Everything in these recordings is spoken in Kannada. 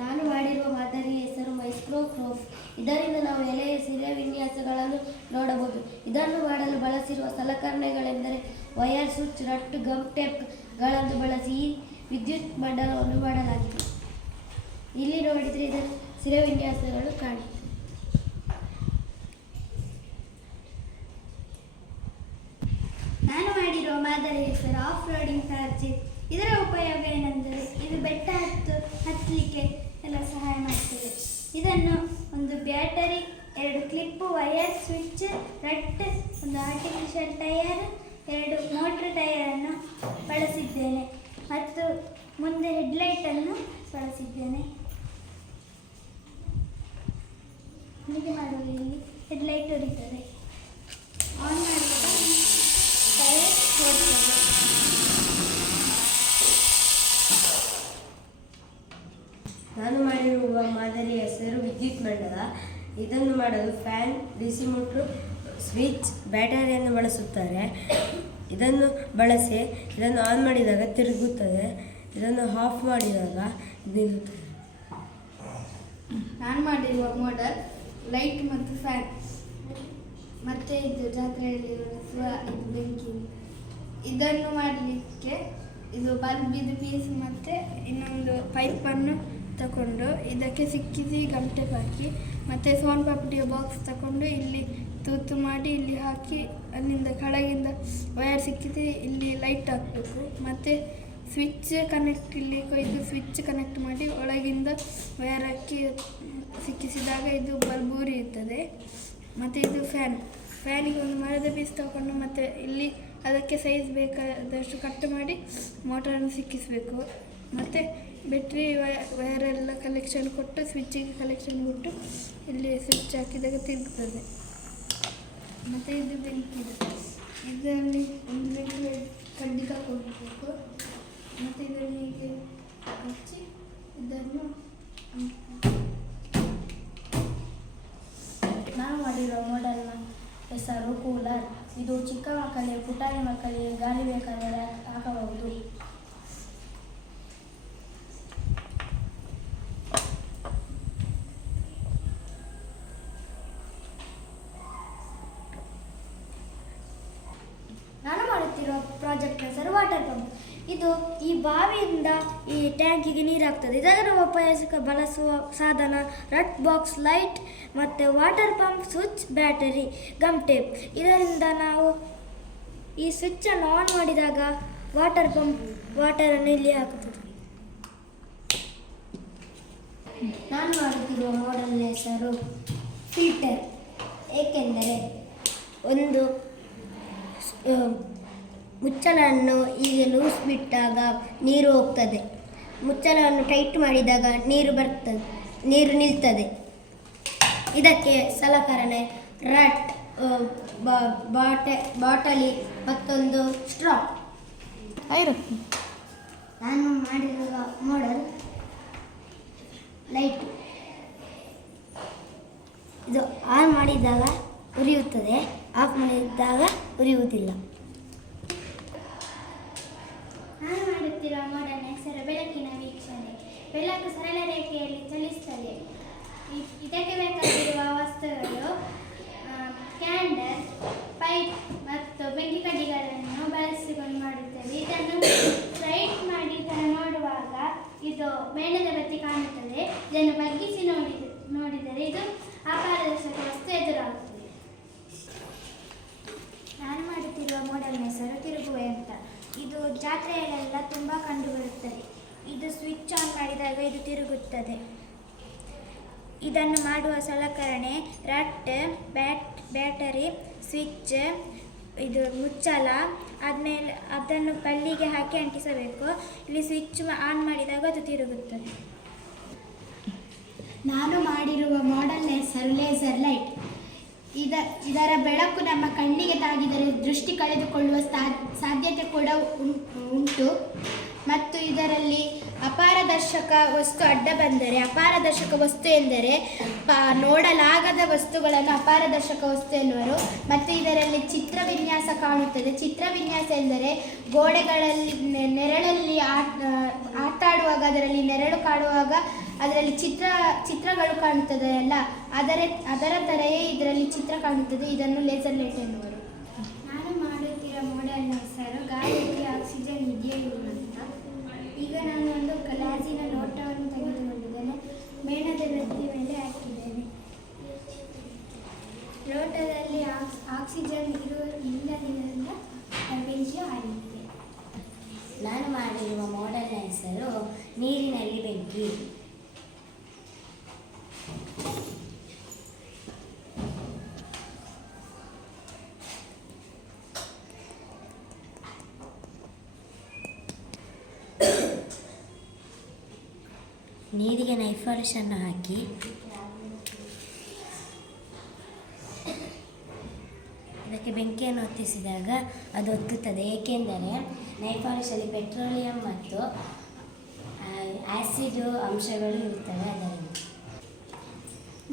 ನಾನು ಮಾಡಿರುವ ಮಾದರಿಯ ಹೆಸರು ಮೈಕ್ರೋಕ್ರೋಪ್. ಇದರಿಂದ ನಾವು ಎಲೆಯ ಸಿರೆ ವಿನ್ಯಾಸಗಳನ್ನು ನೋಡಬಹುದು. ಇದನ್ನು ಮಾಡಲು ಬಳಸಿರುವ ಸಲಕರಣೆಗಳೆಂದರೆ ವಯರ್, ಸ್ವಿಚ್, ನಟ್, ಗಮ್ ಟೇಪ್ಗಳನ್ನು ಬಳಸಿ ಈ ವಿದ್ಯುತ್ ಮಂಡಲವನ್ನು ಮಾಡಲಾಗಿದೆ. ಇಲ್ಲಿ ನೋಡಿದರೆ ಇದರ ಸಿರೆ ವಿನ್ಯಾಸಗಳು ಕಾಣುತ್ತೆ. ನಾನು ಮಾಡಿರುವ ಮಾದರಿಯ ಹೆಸರು ಆಫ್ ರೋಡಿಂಗ್ ಚಾರ್ಜರ್. ಇದರ ಉಪಯೋಗ ಏನೆಂದರೆ ಇದು ಬೆಟ್ಟ ಹತ್ತಲಿಕ್ಕೆ ಎಲ್ಲ ಸಹಾಯ ಮಾಡ್ತದೆ. ಇದನ್ನು ಒಂದು battery, 2 clip, wire, switch, nut, ಒಂದು ಆರ್ಟಿಫಿಷಿಯಲ್ ಟೈರ್, 2 ಮೋಟ್ರ್ ಟೈರನ್ನು ಬಳಸಿದ್ದೇನೆ ಮತ್ತು ಮುಂದೆ ಹೆಡ್ಲೈಟನ್ನು ಬಳಸಿದ್ದೇನೆ. ಹೀಗೆ ಮಾಡುವ ಇಲ್ಲಿ ಹೆಡ್ಲೈಟ್ ಉರಿತದೆ. ಆನ್ ಮಾಡಿದಾಗ ಟೈರ್ ಓಡ್ತದೆ. ನಾನು ಮಾಡಿರುವ ಮಾದರಿಯ ಹೆಸರು ವಿದ್ಯುತ್ ಮಂಡಲ. ಇದನ್ನು ಮಾಡಲು ಫ್ಯಾನ್, ಡಿಸಿ ಮೋಟ್ರು, ಸ್ವಿಚ್, ಬ್ಯಾಟರಿಯನ್ನು ಬಳಸುತ್ತಾರೆ. ಇದನ್ನು ಬಳಸಿ ಇದನ್ನು ಆನ್ ಮಾಡಿದಾಗ ತಿರುಗುತ್ತದೆ, ಇದನ್ನು ಆಫ್ ಮಾಡಿದಾಗ ನಿಲ್ಲುತ್ತದೆ. ನಾನು ಮಾಡಿರುವ ಮಾಡೆಲ್ ಲೈಟ್ ಮತ್ತು ಫ್ಯಾನ್, ಮತ್ತು ಇದು ಜಾತ್ರೆಯಲ್ಲಿ ಬಳಸುವ ಇದು ಬೆಂಕಿ. ಇದನ್ನು ಮಾಡಲಿಕ್ಕೆ ಇದು ಬಲ್ಬಿದು ಪೀಸ್ ಮತ್ತು ಇನ್ನೊಂದು ಪೈಪನ್ನು ತಗೊಂಡು ಇದಕ್ಕೆ ಸಿಕ್ಕಿಸಿ ಗಂಟೆ ಹಾಕಿ, ಮತ್ತು ಸೋನ್ ಪಾಪಡಿಯ ಬಾಕ್ಸ್ ತಗೊಂಡು ಇಲ್ಲಿ ತೂತು ಮಾಡಿ ಇಲ್ಲಿ ಹಾಕಿ, ಅಲ್ಲಿಂದ ಕೆಳಗಿಂದ ವಯರ್ ಸಿಕ್ಕಿಸಿ ಇಲ್ಲಿ ಲೈಟ್ ಹಾಕಬೇಕು. ಮತ್ತು ಸ್ವಿಚ್ ಕನೆಕ್ಟ್ ಇಲ್ಲಿ ಕೊಯ್ದು ಸ್ವಿಚ್ ಕನೆಕ್ಟ್ ಮಾಡಿ ಒಳಗಿಂದ ವಯರ್ ಹಾಕಿ ಸಿಕ್ಕಿಸಿದಾಗ ಇದು ಬಲ್ಬ್ ಉರಿಯುತ್ತದೆ. ಮತ್ತು ಇದು ಫ್ಯಾನಿಗೆ ಒಂದು ಮರದ ಪೀಸ್ ತಗೊಂಡು ಮತ್ತು ಇಲ್ಲಿ ಅದಕ್ಕೆ ಸೈಜ್ ಬೇಕಾದಷ್ಟು ಕಟ್ ಮಾಡಿ ಮೋಟರನ್ನು ಸಿಕ್ಕಿಸಬೇಕು. ಮತ್ತು ಬ್ಯಾಟ್ರಿ ವಯರೆಲ್ಲ ಕಲೆಕ್ಷನ್ ಕೊಟ್ಟು ಸ್ವಿಚ್ಚಿಗೆ ಕಲೆಕ್ಷನ್ ಕೊಟ್ಟು ಇಲ್ಲಿ ಸ್ವಿಚ್ ಹಾಕಿದಾಗ ತಿರುಗ್ತದೆ. ಮತ್ತು ಇದು ಬೆಂಕಿ ಇದೆ, ಇದರಲ್ಲಿ ಒಂದು ಬೆಂಕಿ ಕಡ್ಡಿ ತಗೊಳ್ಬೇಕು. ಮತ್ತು ಇದನ್ನು ಹೀಗೆ ಹಚ್ಚಿ ಇದನ್ನು ನಾವು ಮಾಡಿರುವ ಮಾಡೆಲ್ನ ಹೆಸರು ಕೂಲರ್. ಇದು ಚಿಕ್ಕ ಮಕ್ಕಳಿಗೆ, ಪುಟಾಣಿ ಮಕ್ಕಳಿಗೆ ಗಾಳಿ ಬೇಕಾದರೆ ಹಾಕಬಹುದು. ನಾನು ಮಾಡುತ್ತಿರುವ ಪ್ರಾಜೆಕ್ಟ್ ಹೆಸರು ವಾಟರ್ ಪಂಪ್. ಇದು ಈ ಬಾವಿಯಿಂದ ಈ ಟ್ಯಾಂಕಿಗೆ ನೀರು ಹಾಕ್ತದೆ. ಇದನ್ನು ಉಪಯೋಗಿಸಿ ಬಳಸುವ ಸಾಧನ ರಟ್ ಬಾಕ್ಸ್, ಲೈಟ್ ಮತ್ತು water pump, switch, battery, gum tape. ಇದರಿಂದ ನಾವು ಈ ಸ್ವಿಚ್ಚನ್ನು ಆನ್ ಮಾಡಿದಾಗ ವಾಟರ್ ಪಂಪ್ ವಾಟರನ್ನು ಇಲ್ಲಿ ಹಾಕುತ್ತದೆ. ನಾನು ಮಾಡುತ್ತಿರುವ ಮಾಡೆಲ್ನ ಹೆಸರು ಫಿಲ್ಟರ್. ಏಕೆಂದರೆ ಒಂದು ಮುಚ್ಚಳವನ್ನು ಹೀಗೆ ಲೂಸ್ ಬಿಟ್ಟಾಗ ನೀರು ಹೋಗ್ತದೆ, ಮುಚ್ಚಳವನ್ನು ಟೈಟ್ ಮಾಡಿದಾಗ ನೀರು ನಿಲ್ತದೆ. ಇದಕ್ಕೆ ಸಲಕರಣೆ ರಟ್, ಬಾಟಲಿ ಮತ್ತೊಂದು ಸ್ಟ್ರಾ. ನಾನು ಮಾಡಿರುವ ಮಾಡೆಲ್ ಲೈಟ್. ಇದು ಆನ್ ಮಾಡಿದಾಗ ಉರಿಯುತ್ತದೆ, ಆಫ್ ಮಾಡಿದಾಗ ಉರಿಯುವುದಿಲ್ಲ. ನಾನು ಮಾಡುತ್ತಿರುವ ಮಾಡೆಲ್ನ ಹೆಸರು ಬೆಳಕಿನ ವೀಕ್ಷಣೆ. ಬೆಳಕು ಸರಳ ರೇಖೆಯಲ್ಲಿ ಚಲಿಸುತ್ತದೆ. ಇದಕ್ಕೆ ಬೇಕಾಗಿರುವ ವಸ್ತುಗಳು ಕ್ಯಾಂಡಲ್, ಪೈಪ್ ಮತ್ತು ಬೆಂಕಿ ಕಡ್ಡಿಗಳನ್ನು ಬಳಸಿಕೊಂಡು ಮಾಡುತ್ತೇವೆ. ಇದನ್ನು ಸ್ಟ್ರೈಟ್ ಮಾಡಿ ನೋಡುವಾಗ ಇದು ಮೇಣದ ಬತ್ತಿ ಕಾಣುತ್ತದೆ. ಇದನ್ನು ಬಗ್ಗಿಸಿ ನೋಡಿದರೆ ಇದು ಅಪಾರದರ್ಶಕ ವಸ್ತು ಎದುರಾಗುತ್ತದೆ. ನಾನು ಮಾಡುತ್ತಿರುವ ಮಾಡೆಲ್ನ ಹೆಸರು ತಿರುಗುವ ಯಂತ್ರ. ಇದು ಜಾತ್ರೆಯಲ್ಲೆಲ್ಲ ತುಂಬ ಕಂಡುಬರುತ್ತದೆ. ಇದು ಸ್ವಿಚ್ ಆನ್ ಮಾಡಿದಾಗ ಇದು ತಿರುಗುತ್ತದೆ. ಇದನ್ನು ಮಾಡುವ ಸಲಕರಣೆ ರಟ್, ಬ್ಯಾಟರಿ, ಸ್ವಿಚ್, ಇದು ಮುಚ್ಚಳ. ಆದಮೇಲೆ ಅದನ್ನು ಬಲ್ಲಿಗೆ ಹಾಕಿ ಅಂಟಿಸಬೇಕು. ಇಲ್ಲಿ ಸ್ವಿಚ್ ಆನ್ ಮಾಡಿದಾಗ ಅದು ತಿರುಗುತ್ತದೆ. ನಾನು ಮಾಡಿರುವ ಮಾಡೆಲ್ನ ಹೆಸರು ಲೇಸರ್ ಲೈಟ್. ಇದರ ಬೆಳಕು ನಮ್ಮ ಕಣ್ಣಿಗೆ ತಾಗಿದರೆ ದೃಷ್ಟಿ ಕಳೆದುಕೊಳ್ಳುವ ಸಾಧ್ಯತೆ ಕೂಡ ಉಂಟು. ಮತ್ತು ಇದರಲ್ಲಿ ಅಪಾರದರ್ಶಕ ವಸ್ತು ಅಡ್ಡ ಬಂದರೆ, ಅಪಾರದರ್ಶಕ ವಸ್ತು ಎಂದರೆ ನೋಡಲಾಗದ ವಸ್ತುಗಳನ್ನು ಅಪಾರದರ್ಶಕ ವಸ್ತು ಎನ್ನುವರು. ಮತ್ತು ಇದರಲ್ಲಿ ಚಿತ್ರ ವಿನ್ಯಾಸ ಕಾಣುತ್ತದೆ. ಚಿತ್ರ ವಿನ್ಯಾಸ ಎಂದರೆ ಗೋಡೆಗಳಲ್ಲಿ ನೆರಳಲ್ಲಿ ಆಟ ಆಡುವಾಗ, ಅದರಲ್ಲಿ ನೆರಳು ಕಾಣುವಾಗ ಅದರಲ್ಲಿ ಚಿತ್ರಗಳು ಕಾಣುತ್ತದೆ ಅಲ್ಲ, ಅದರ ಥರವೇ ಇದರಲ್ಲಿ ಚಿತ್ರ ಕಾಣುತ್ತದೆ. ಇದನ್ನು ಲೇಸರ್ ಲೈಟ್ ಎನ್ನುವರು. ನಾನು ಮಾಡುತ್ತಿರೋ ಮಾಡೆಲ್ನ ಹೆಸರು ಗಾಳಿಯಲ್ಲಿ ಆಕ್ಸಿಜನ್ ಇದೆಯೇ ಇಲ್ಲ ಅಂತ. ಈಗ ನಾನು ಒಂದು ಗ್ಲಾಸಿನ ಲೋಟವನ್ನು ತೆಗೆದುಕೊಂಡಿದ್ದೇನೆ, ಮೇಣದ ಬತ್ತಿ ಮೇಲೆ ಹಾಕಿದ್ದೇನೆ. ಲೋಟದಲ್ಲಿ ಆಕ್ಸಿಜನ್ ಇಲ್ಲದಿದ್ದರಿಂದ ಬೆಂಕಿ ಆರಿದೆ. ನಾನು ಮಾಡಿರುವ ಮಾಡೆಲ್ನ ಹೆಸರು ನೀರಿನಲ್ಲಿ ಬೆಂಕಿ. ನೀರಿಗೆ ನೈಫ್ ಪಾಲಿಶನ್ನು ಹಾಕಿ ಅದಕ್ಕೆ ಬೆಂಕಿಯನ್ನು ಹೊತ್ತಿಸಿದಾಗ ಅದು ಒತ್ತುತ್ತದೆ. ಏಕೆಂದರೆ ನೈಫ್ ಪಾಲಿಶಲ್ಲಿ ಪೆಟ್ರೋಲಿಯಂ ಮತ್ತು ಆ್ಯಸಿಡ್ ಅಂಶಗಳು ಇರುತ್ತವೆ. ಅದರಿಂದ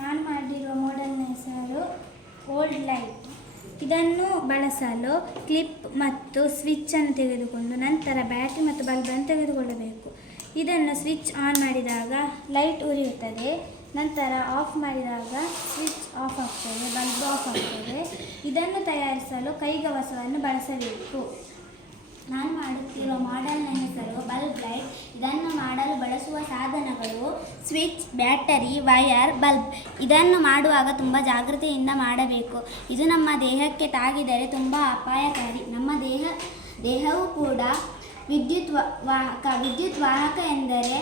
ನಾನು ಮಾಡಿರುವ ಮಾಡೆಲ್ನ ಹೆಸರು ಓಲ್ಡ್ ಲೈಟ್. ಇದನ್ನು ಬಳಸಲು ಕ್ಲಿಪ್ ಮತ್ತು ಸ್ವಿಚ್ಚನ್ನು ತೆಗೆದುಕೊಂಡು ನಂತರ ಬ್ಯಾಟ್ರಿ ಮತ್ತು ಬಲ್ಬನ್ನು ತೆಗೆದುಕೊಳ್ಳಬೇಕು. ಇದನ್ನು ಸ್ವಿಚ್ ಆನ್ ಮಾಡಿದಾಗ ಲೈಟ್ ಉರಿಯುತ್ತದೆ, ನಂತರ ಆಫ್ ಮಾಡಿದಾಗ ಸ್ವಿಚ್ ಆಫ್ ಆಗ್ತದೆ, ಬಲ್ಬ್ ಆಫ್ ಆಗ್ತದೆ. ಇದನ್ನು ತಯಾರಿಸಲು ಕೈಗವಸವನ್ನು ಬಳಸಬೇಕು. ನಾನು ಮಾಡುತ್ತಿರುವ ಮಾಡೆಲ್ನ ಹೆಸರು ಬಲ್ಬ್ ಲೈಟ್. ಇದನ್ನು ಮಾಡಲು ಬಳಸುವ ಸಾಧನಗಳು ಸ್ವಿಚ್, ಬ್ಯಾಟರಿ, ವಯರ್, ಬಲ್ಬ್. ಇದನ್ನು ಮಾಡುವಾಗ ತುಂಬ ಜಾಗೃತಿಯಿಂದ ಮಾಡಬೇಕು. ಇದು ನಮ್ಮ ದೇಹಕ್ಕೆ ತಾಗಿದರೆ ತುಂಬ ಅಪಾಯಕಾರಿ. ನಮ್ಮ ದೇಹವು ಕೂಡ ವಿದ್ಯುತ್ ವಾಹಕ ಎಂದರೆ